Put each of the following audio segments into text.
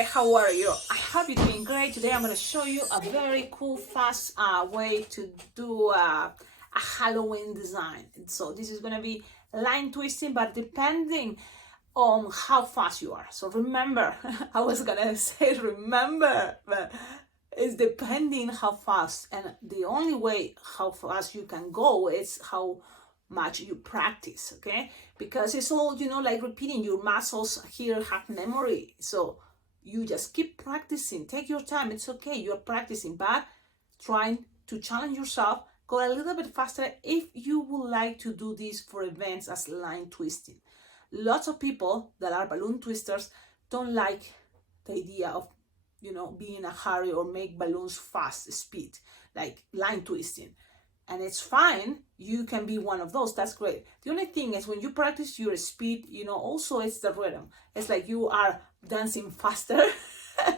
everybody, how are you? I hope you're doing great. Today I'm going to show you a very cool, fast way to do a Halloween design. So this is going to be line twisting, but depending on how fast you are. So remember, I was going to say remember, but it's depending how fast. And the only way how fast you can go is how much you practice, okay? Because it's all, like repeating. Your muscles here have memory, so you just keep practicing. Take your time, it's okay, you're practicing, but trying to challenge yourself, go a little bit faster if you would like to do this for events as line twisting. Lots of people that are balloon twisters don't like the idea of being in a hurry or make balloons fast speed, like line twisting. And it's fine, you can be one of those, that's great. The only thing is when you practice your speed, also it's the rhythm. It's like you are dancing faster.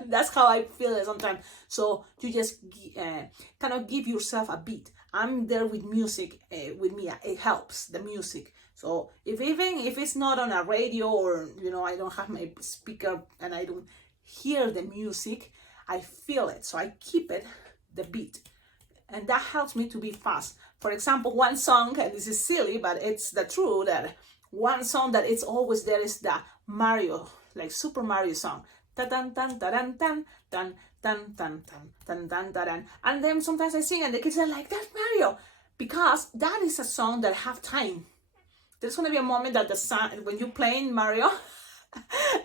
That's how I feel it sometimes. So you just kind of give yourself a beat. I'm there with music with me, it helps, the music. So even if it's not on a radio or, I don't have my speaker and I don't hear the music, I feel it. So I keep it, the beat. And that helps me to be fast. For example, one song, and this is silly, but it's the truth, that one song that it's always there is the Mario, like Super Mario song. Ta-dan, tan, ta-dan, tan, tan, tan, tan, tan, tan, tan. And then sometimes I sing and the kids are like, that's Mario. Because that is a song that have time. There's going to be a moment that the song, when you're playing Mario,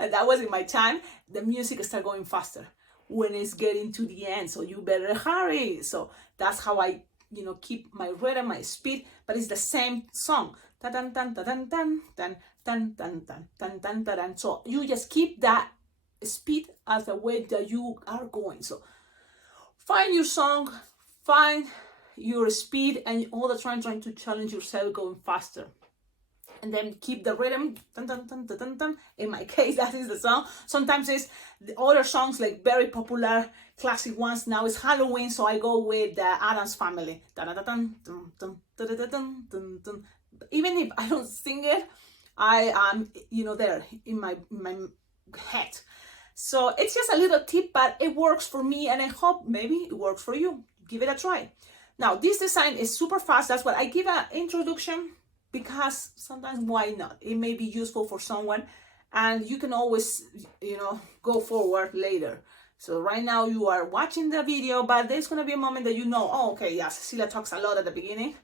and that was in my time, the music start going faster when it's getting to the end, so you better hurry. So that's how I keep my rhythm, my speed, but it's the same song. Ta-dan, tan, ta-dan, tan, tan, tan, tan, tan, tan, tan, tan. So you just keep that speed as the way that you are going. So find your song, find your speed, and all the time trying to challenge yourself going faster. And then keep the rhythm. Dun, dun, dun, dun, dun, dun. In my case, that is the song. Sometimes it's the other songs, like very popular classic ones. Now it's Halloween, so I go with the Addams Family. Dun, dun, dun, dun, dun, dun, dun, dun, dun, dun. Even if I don't sing it, I am there in my head. So it's just a little tip, but it works for me, and I hope maybe it works for you. Give it a try. Now this design is super fast. That's what I give an introduction, because sometimes why not? It may be useful for someone, and you can always, go forward later. So right now you are watching the video, but there's going to be a moment that oh, okay, yeah, Cecilia talks a lot at the beginning.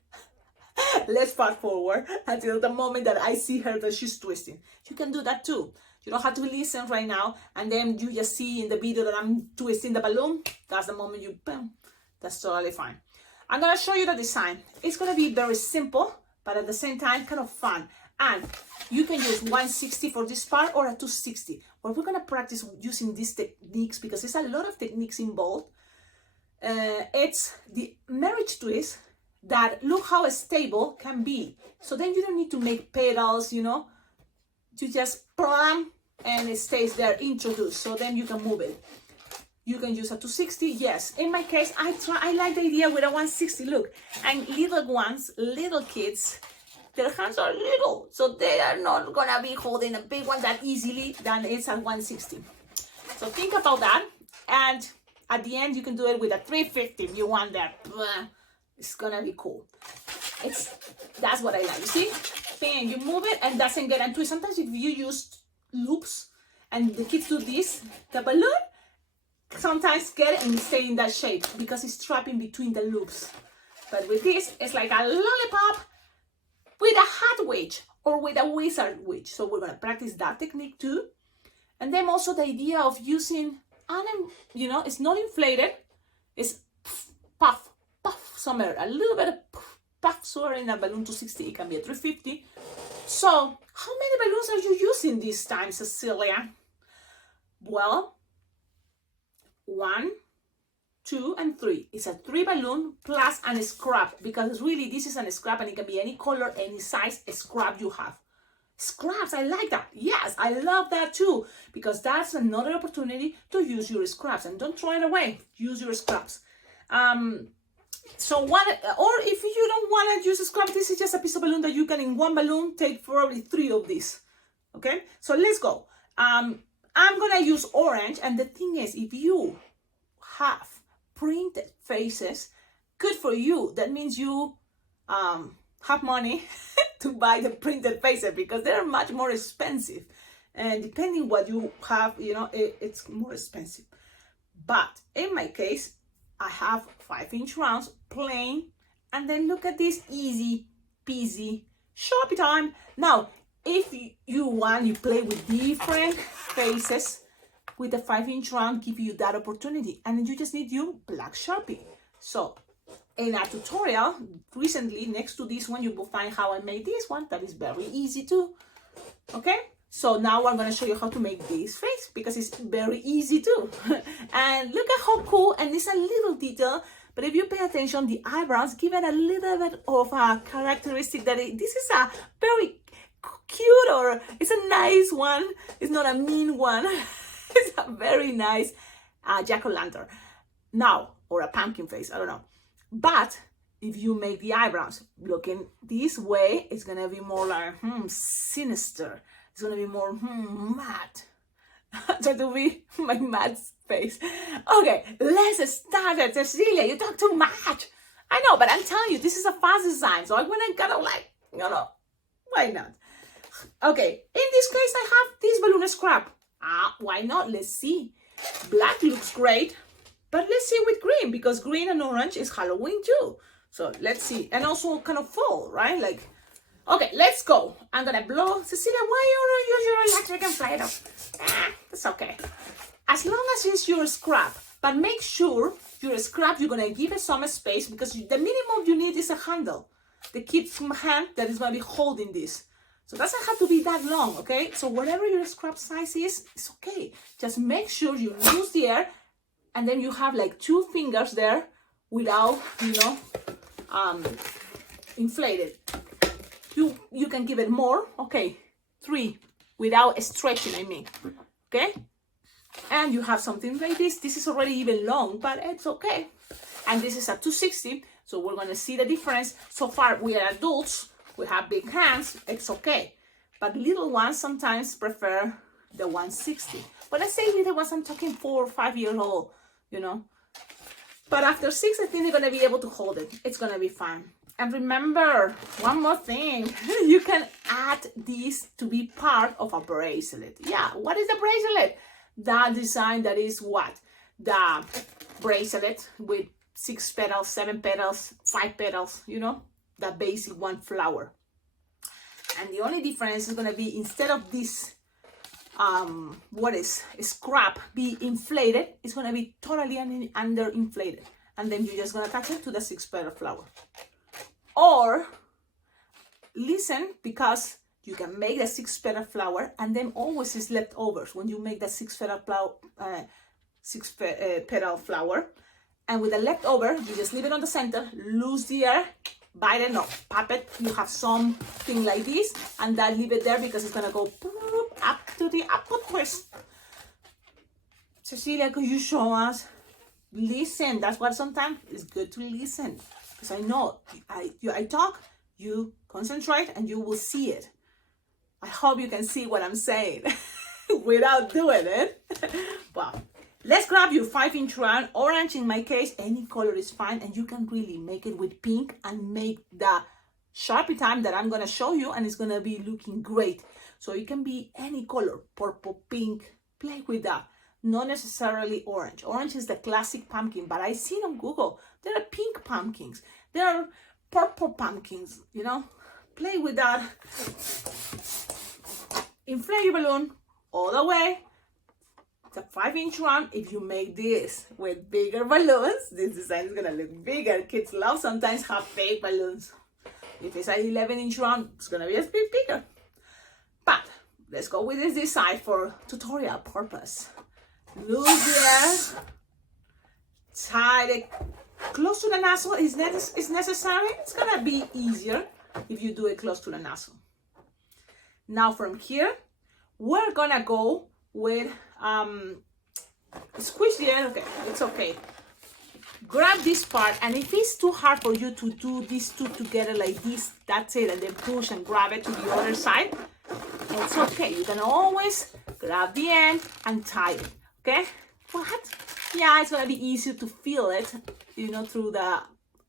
Let's fast forward until the moment that I see her that she's twisting. You can do that too. You don't have to listen right now, and then you just see in the video that I'm twisting the balloon. That's the moment you, boom, that's totally fine. I'm going to show you the design. It's going to be very simple, but at the same time, kind of fun. And you can use 160 for this part or a 260. Well, we're going to practice using these techniques because there's a lot of techniques involved. It's the marriage twist that look how stable can be. So then you don't need to make pedals, You just program and it stays there introduced. So then you can move it. You can use a 260, yes. In my case, I like the idea with a 160, look. And little kids, their hands are little, so they are not gonna be holding a big one that easily than it's a 160. So think about that, and at the end, you can do it with a 350 if you want that. It's gonna be cool. That's what I like, you see? Then you move it and doesn't get into it. Sometimes if you use loops and the kids do this, the balloon sometimes get it and stay in that shape because it's trapped in between the loops. But with this, it's like a lollipop with a hat witch or with a wizard witch. So we're gonna practice that technique too. And then also the idea of using, it's not inflated, it's puff, somewhere, a little bit of puff, somewhere in a balloon 260, it can be a 350. So how many balloons are you using this time, Cecilia? Well, 1, 2, and 3. It's a 3 balloon plus a scrap, because really this is a scrap and it can be any color, any size scrap you have. Scraps, I like that. Yes, I love that too, because that's another opportunity to use your scraps, and don't throw it away. Use your scraps. So one, or if you don't want to use a scrap, this is just a piece of balloon that you can in one balloon take probably 3 of these. Okay, so let's go. I'm gonna use orange, and the thing is, if you have printed faces, good for you. That means you have money to buy the printed faces, because they're much more expensive, and depending what you have, you know, it's more expensive. But in my case, I have 5-inch rounds, plain, and then look at this, easy peasy, Sharpie time. Now, if you want, you play with different faces with the 5-inch round, give you that opportunity, and then you just need your black Sharpie. So in a tutorial recently, next to this one, you will find how I made this one. That is very easy too. Okay, so now I'm going to show you how to make this face, because it's very easy too. And look at how cool, and it's a little detail, but if you pay attention, the eyebrows give it a little bit of a characteristic that this is a very cute, or it's a nice one. It's not a mean one. It's a very nice jack-o'-lantern now, or a pumpkin face, I don't know. But if you make the eyebrows looking this way, it's gonna be more like sinister. It's gonna be more mad. Try to be my mad face. Okay, let's start it. Cecilia, you talk too much. I know, but I'm telling you, this is a fast design, so I'm gonna kind of like, you know, why not? Okay, in this case, I have this balloon scrap. Why not? Let's see. Black looks great, but let's see with green, because green and orange is Halloween too. So let's see. And also kind of fall, right? Like, okay, let's go. I'm gonna blow. Cecilia, why you don't use your electric inflator? It's okay. As long as it's your scrap, but make sure your scrap, you're gonna give it some space, because the minimum you need is a handle. The kid's hand that is gonna be holding this. So it doesn't have to be that long, okay? So whatever your scrap size is, it's okay. Just make sure you lose the air, and then you have like 2 fingers there without, you know, inflated. You can give it more, okay? 3 without stretching, I mean, okay? And you have something like this. This is already even long, but it's okay. And this is a 260, so we're gonna see the difference. So far, we are adults. We have big hands, it's okay. But little ones sometimes prefer the 160. When I say little ones, I'm talking 4 or 5 years old, you know. But after 6, I think they're gonna be able to hold it. It's gonna be fun. And remember, one more thing, you can add this to be part of a bracelet. Yeah, what is the bracelet? That design that is what? The bracelet with 6 petals, 7 petals, 5 petals, you know? The basic 1 flower. And the only difference is going to be, instead of this scrap be inflated, it's going to be totally under inflated, and then you're just going to attach it to the 6-petal flower. Or listen, because you can make the 6-petal flower, and then always is leftovers when you make the 6-petal flower, and with the leftover, you just leave it on the center, lose the air, bite it, no, pop it, you have something like this, and that leave it there, because it's gonna go up to the upper twist. Cecilia, could you show us? Listen, that's what sometimes it's good to listen, because I know I talk, you concentrate, and you will see it. I hope you can see what I'm saying without doing it. Well, let's grab your 5-inch round. Orange, in my case, any color is fine, and you can really make it with pink and make the Sharpie time that I'm gonna show you, and it's gonna be looking great. So it can be any color, purple, pink, play with that. Not necessarily orange. Orange is the classic pumpkin, but I seen on Google, there are pink pumpkins, there are purple pumpkins, you know, play with that. Inflate your balloon all the way. It's a 5-inch round. If you make this with bigger balloons, this design is gonna look bigger. Kids love sometimes have fake balloons. If it's an 11-inch round, it's gonna be a bit bigger. But let's go with this design for tutorial purpose. Lose the air, tie it close to the nozzle is necessary. It's gonna be easier if you do it close to the nozzle. Now from here, we're gonna go with squish the air. Okay, it's okay. Grab this part, and if it's too hard for you to do these two together like this, that's it, and then push and grab it to the other side. It's okay. You can always grab the end and tie it, okay? What? Yeah, it's gonna be easier to feel it, you know, through the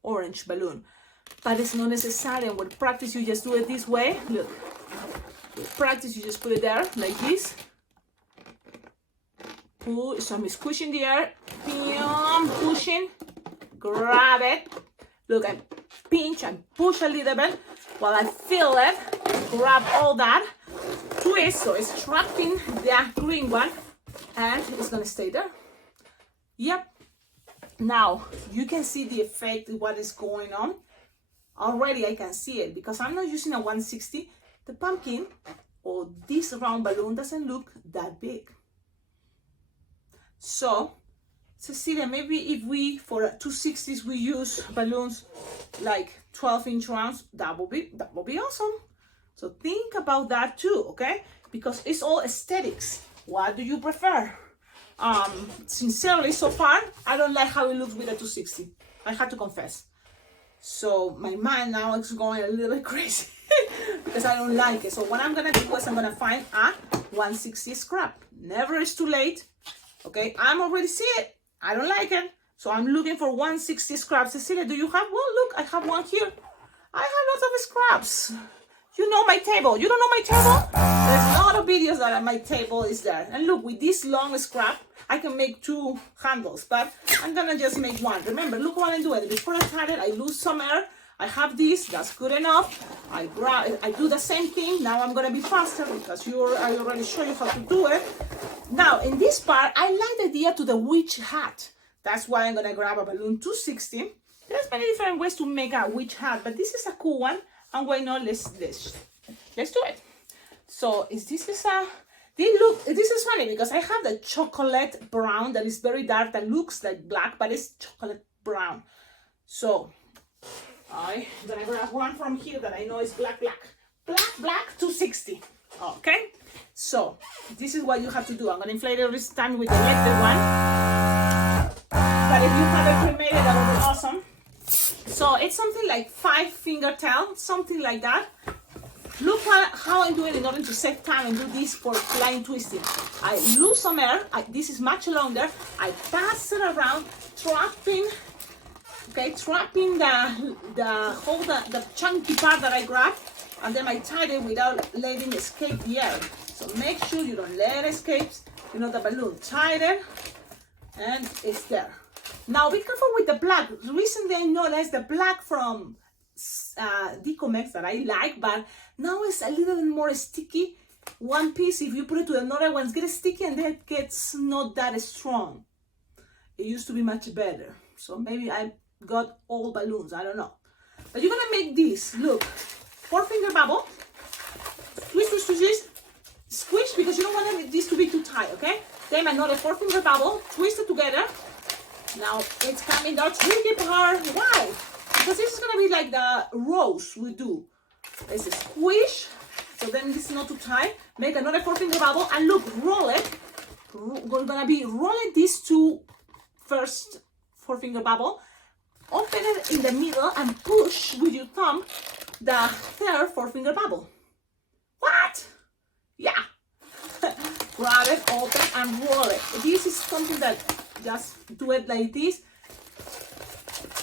orange balloon, but it's not necessary. And with practice, you just do it this way. Look, with practice, you just put it there like this. Push, so I'm squishing the air, pushing, grab it. Look, I pinch and push a little bit while I feel it, grab all that, twist, so it's trapping the green one, and it's gonna stay there. Yep. Now you can see the effect, what is going on. Already I can see it because I'm not using a 160. The pumpkin or this round balloon doesn't look that big. So Cecilia, maybe if we, for 260s, we use balloons like 12-inch rounds, that will be awesome. So think about that too, okay? Because it's all aesthetics. What do you prefer? Sincerely, so far, I don't like how it looks with a 260. I have to confess. So my mind now is going a little crazy because I don't like it. So what I'm gonna do is I'm gonna find a 160 scrap. Never is too late. Okay, I'm already see it. I don't like it. So I'm looking for 160 scraps. Cecilia, do you have one? Look, I have one here. I have lots of scraps. You know my table. You don't know my table? There's a lot of videos that my table is there. And look, with this long scrap, I can make 2 handles, but I'm gonna just make 1. Remember, look what I'm doing. Before I tie it, I lose some air. I have this, that's good enough. I do the same thing. Now I'm gonna be faster because I already show you how to do it. Now in this part, I like the idea to the witch hat. That's why I'm gonna grab a balloon 260. There's many different ways to make a witch hat, but this is a cool one. And why not? Let's do it. So this is funny because I have the chocolate brown that is very dark, that looks like black, but it's chocolate brown. So I'm gonna grab one from here that I know is black 260. Okay, so this is what you have to do. I'm gonna inflate it this time with the electric one, but if you have it pre-made, that would be awesome. So it's something like 5-finger tail, something like that. Look how I'm doing in order to save time and do this for line twisting. I lose some air. This is much longer. I pass it around, trapping the chunky part that I grabbed, and then I tied it without letting escape the air. So make sure you don't let it escape, you know, the balloon. Tied it, and it's there. Now be careful with the black. Recently I noticed the black from Decomex that I like, but now it's a little bit more sticky. One piece, if you put it to another one, it gets sticky and then it gets not that strong. It used to be much better. So maybe I got all balloons, I don't know. But you're gonna make this, look, 4-finger bubble, twist, squish, because you don't want this to be too tight, okay? Then another 4-finger bubble, twist it together. Now it's coming down, tricky part. Why? Because this is gonna be like the rose we do. It's a squish, so then this is not too tight. Make another 4-finger bubble and look, roll it. We're gonna be rolling these 2 first 4-finger bubble. Open it in the middle and push with your thumb the third 4-finger bubble. What? Yeah. Grab it, open and roll it. This is something that just do it like this.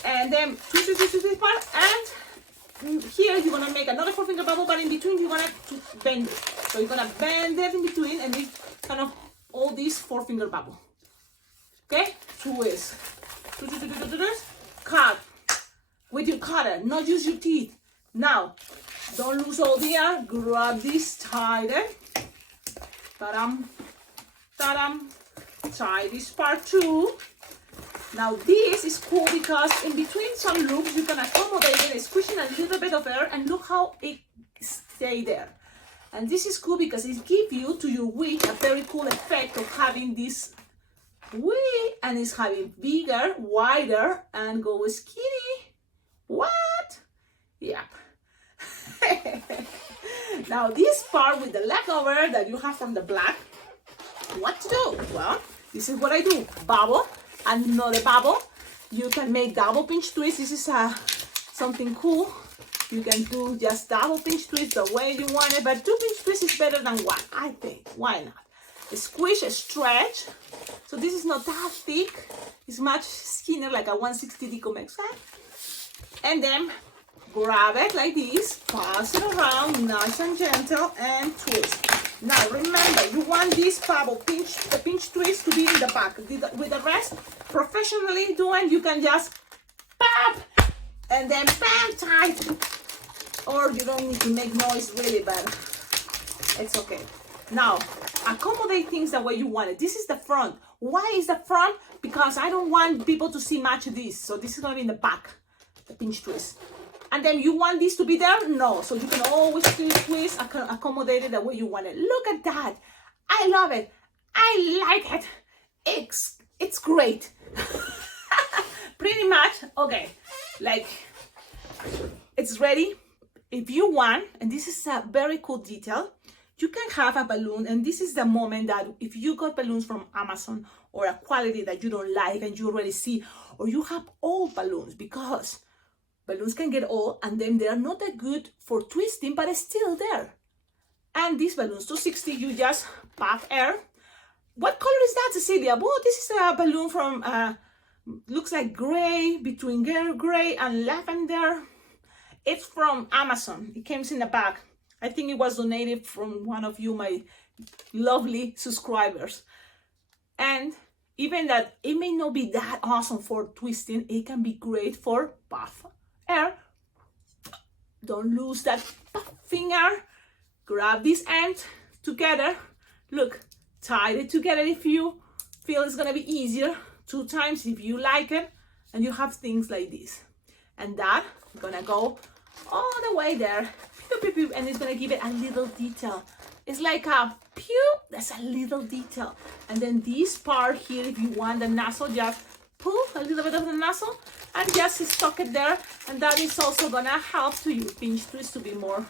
And then twist this part, and here you're gonna make another 4-finger bubble, but in between you're gonna bend it. So you're gonna bend it in between and this kind of all these 4-finger bubble. Okay? Twist. Cut with your cutter, not use your teeth. Now, don't lose all the air. Grab this, tie it. Ta-dam, ta-dam. Tie this part too. Now this is cool because in between some loops you can accommodate it, squishing a little bit of air, and look how it stay there. And this is cool because it gives you to your wig a very cool effect of having this wig, and it's having bigger, wider, and go skinny. What? Yeah. Now this part with the leftover that you have from the black, what to do? Well, this is what I do. Bubble, another bubble. You can make double pinch twist. This is something cool. You can do just double pinch twist the way you want it, but 2 pinch twist is better than 1, I think. Why not? squish, stretch. So this is not that thick. It's much skinnier, like a 160 Decomex. And then grab it like this, pass it around, nice and gentle, and twist. Now remember, you want this bubble pinch, the pinch twist to be in the back. With the rest, professionally doing, you can just pop and then bam, tight. Or you don't need to make noise really, but it's okay. Now, accommodate things the way you want it. This is the front. Why is the front? Because I don't want people to see much of this. So this is gonna be in the back, the pinch twist. And then you want this to be there? No. So you can always twist, accommodate it the way you want it. Look at that. I love it. I like it. It's great. Pretty much, okay. Like, it's ready. If you want, and this is a very cool detail, you can have a balloon, and this is the moment that if you got balloons from Amazon or a quality that you don't like and you already see, or you have old balloons, because balloons can get old and then they're not that good for twisting, but it's still there. And these balloons, 260, you just pop air. What color is that, Cecilia? Oh, this is a balloon from, looks like gray, between gray and lavender. It's from Amazon. It comes in the bag. I think it was donated from one of you, my lovely subscribers. And even that it may not be that awesome for twisting, it can be great for puff air. Don't lose that puff finger. Grab this end together. Look, tie it together if you feel it's gonna be easier. 2 times if you like it. And you have things like this. And that gonna go all the way there. And it's gonna give it a little detail. It's like a pew, that's a little detail. And then this part here, if you want the nozzle, just pull a little bit of the nozzle and just stuck it there. And that is also gonna help to your pinch twist to be more.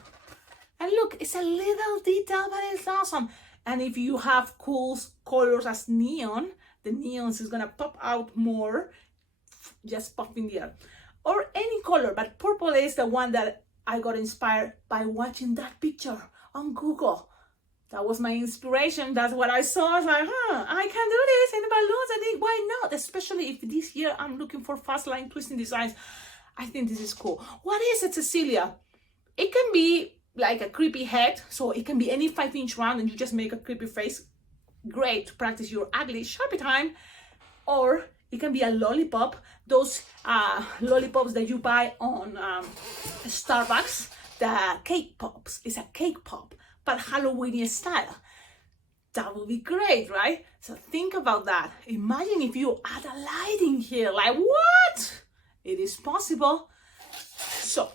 And look, it's a little detail, but it's awesome. And if you have cool colors as neon, the neons is gonna pop out more, just pop in the air. Or any color, but purple is the one that I got inspired by watching that picture on Google. That was my inspiration. That's what I saw. I was like, I can do this in the balloons. I think, why not? Especially if this year I'm looking for fast line twisting designs. I think this is cool. What is it, Cecilia? It can be like a creepy head. So it can be any 5-inch round and you just make a creepy face. Great to practice your ugly Sharpie time. Or it can be a lollipop. Those lollipops that you buy on Starbucks, the cake pops. It's a cake pop, but Halloween style. That would be great, right? So think about that. Imagine if you add a lighting here, like what? It is possible. So,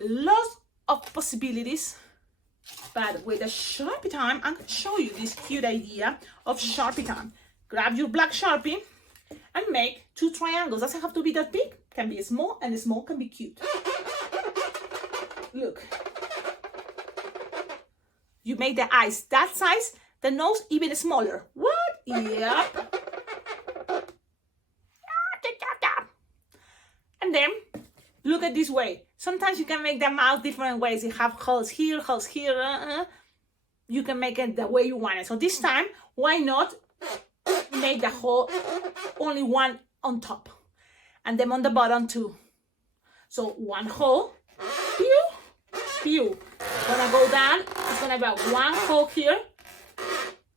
lots of possibilities, but with the Sharpie time, I'm gonna show you this cute idea of Sharpie time. Grab your black Sharpie and make 2 triangles. Doesn't have to be that big, can be small, and small can be cute. Look. You make the eyes that size, the nose even smaller. What? Yep. And then, look at this way. Sometimes you can make the mouth different ways. You have holes here, holes here. You can make it the way you want it. So this time, why not make the hole only one on top and then on the bottom too. So 1 hole, pew, pew. Gonna go down, it's gonna be 1 hole here,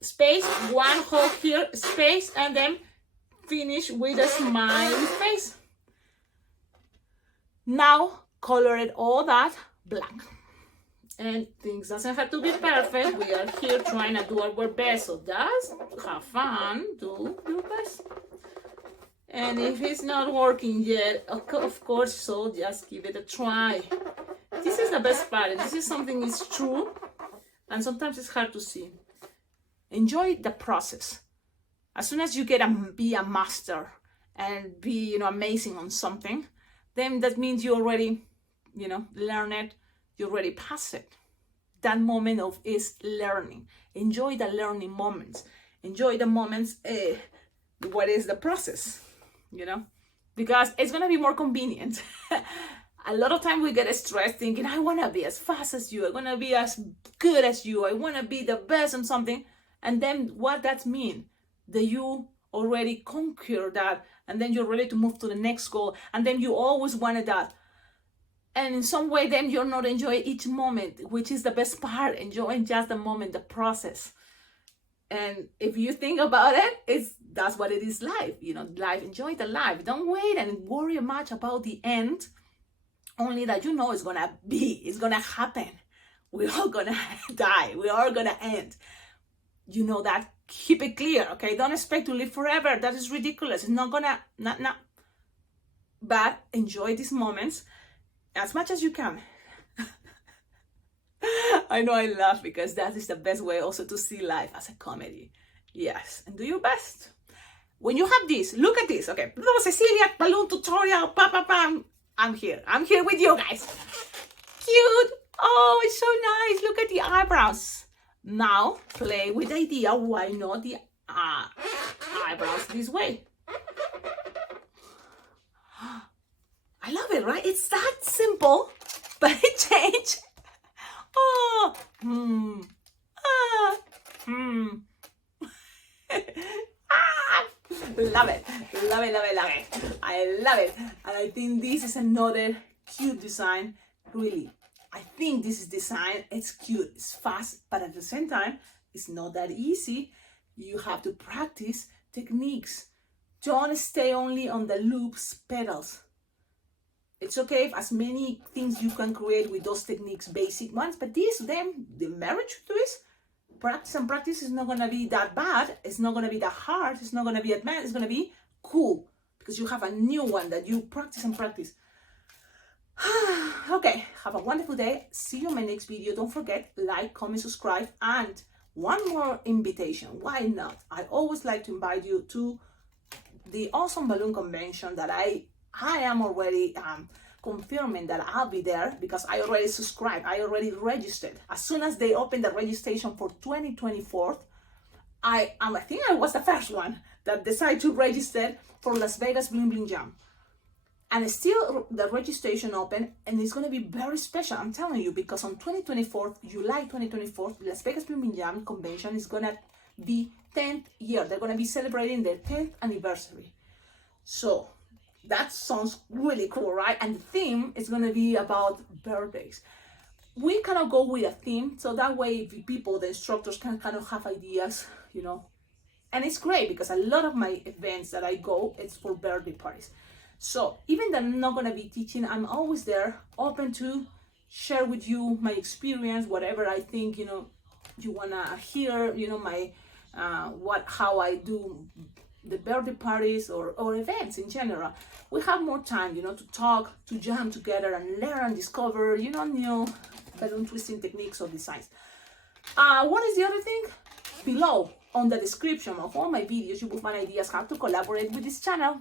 space, 1 hole here, space, and then finish with a smiley face. Now color it all that black. And things doesn't have to be perfect. We are here trying to do our best. So just have fun, do your best. And if it's not working yet, of course, so just give it a try. This is the best part. This is something is true, and sometimes it's hard to see. Enjoy the process. As soon as you get be a master and be amazing on something, then that means you already learn it. You already pass it. That moment of is learning. Enjoy the learning moments. Enjoy the moments. What is the process? Because it's gonna be more convenient. A lot of time we get stressed thinking, I wanna be as fast as you. I wanna be as good as you. I wanna be the best on something. And then what that mean? That you already conquer that, and then you're ready to move to the next goal, and then you always wanted that. And in some way, then you're not enjoying each moment, which is the best part, enjoying just the moment, the process. And if you think about it, that's what it is, life. Life, enjoy the life. Don't wait and worry much about the end. Only that it's gonna happen. We're all gonna die. We're all gonna end. That. Keep it clear, okay? Don't expect to live forever. That is ridiculous. It's not gonna, not. But enjoy these moments as much as you can. I know I laugh because that is the best way also to see life, as a comedy. Yes, and do your best. When you have this, look at this, okay? Cecilia balloon tutorial, I'm here with you guys. Cute. Oh, it's so nice. Look at the eyebrows. Now play with the idea, why not the eyebrows this way? I love it, right? It's that simple, but it changed. Oh, Love it. I love it. And I think this is another cute design, really. I think this design, it's cute, it's fast, but at the same time, it's not that easy. You have to practice techniques. Don't stay only on the loops, pedals. It's okay if as many things you can create with those techniques, basic ones, but the marriage to this, practice and practice is not gonna be that bad, it's not gonna be that hard, it's not gonna be advanced, it's gonna be cool, because you have a new one that you practice and practice. Okay, have a wonderful day. See you in my next video. Don't forget, like, comment, subscribe, and one more invitation. Why not? I always like to invite you to the awesome balloon convention that I am already confirming that I'll be there, because I already subscribed, I already registered. As soon as they open the registration for 2024, I think I was the first one that decided to register for Las Vegas Bling Bling Jam. And still the registration open, and it's going to be very special, I'm telling you, because on July 2024, Las Vegas Bling Bling Jam convention is going to be 10th year. They're going to be celebrating their 10th anniversary. So that sounds really cool, right? And the theme is going to be about birthdays. We cannot go with a theme, so that way the instructors can kind of have ideas, And it's great because a lot of my events that I go, it's for birthday parties. So even though I'm not going to be teaching, I'm always there, open to share with you my experience, whatever I think, you want to hear, my, how I do the birthday parties or events in general. We have more time, to talk, to jam together and learn and discover, new balloon twisting techniques or designs. What is the other thing? Below, on the description of all my videos, you will find ideas how to collaborate with this channel.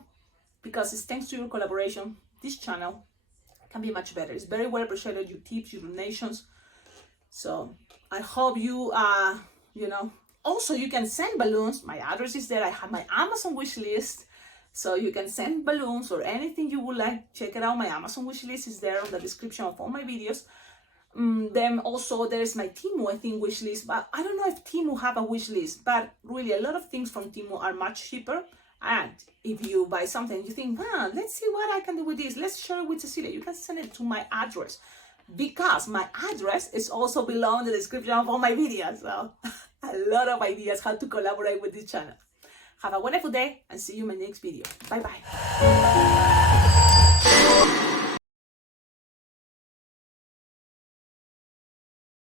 Because it's thanks to your collaboration, this channel can be much better. It's very well appreciated, your tips, your donations. So I hope you, also you can send balloons. My address is there. I have my Amazon wish list. So you can send balloons or anything you would like. Check it out. My Amazon wish list is there on the description of all my videos. Then also there's my Temu, I think, wish list. But I don't know if Temu have a wish list. But really, a lot of things from Temu are much cheaper. And if you buy something, you think, let's see what I can do with this. Let's share it with Cecilia. You can send it to my address, because my address is also below in the description of all my videos. So a lot of ideas how to collaborate with this channel. Have a wonderful day and see you in my next video. Bye-bye.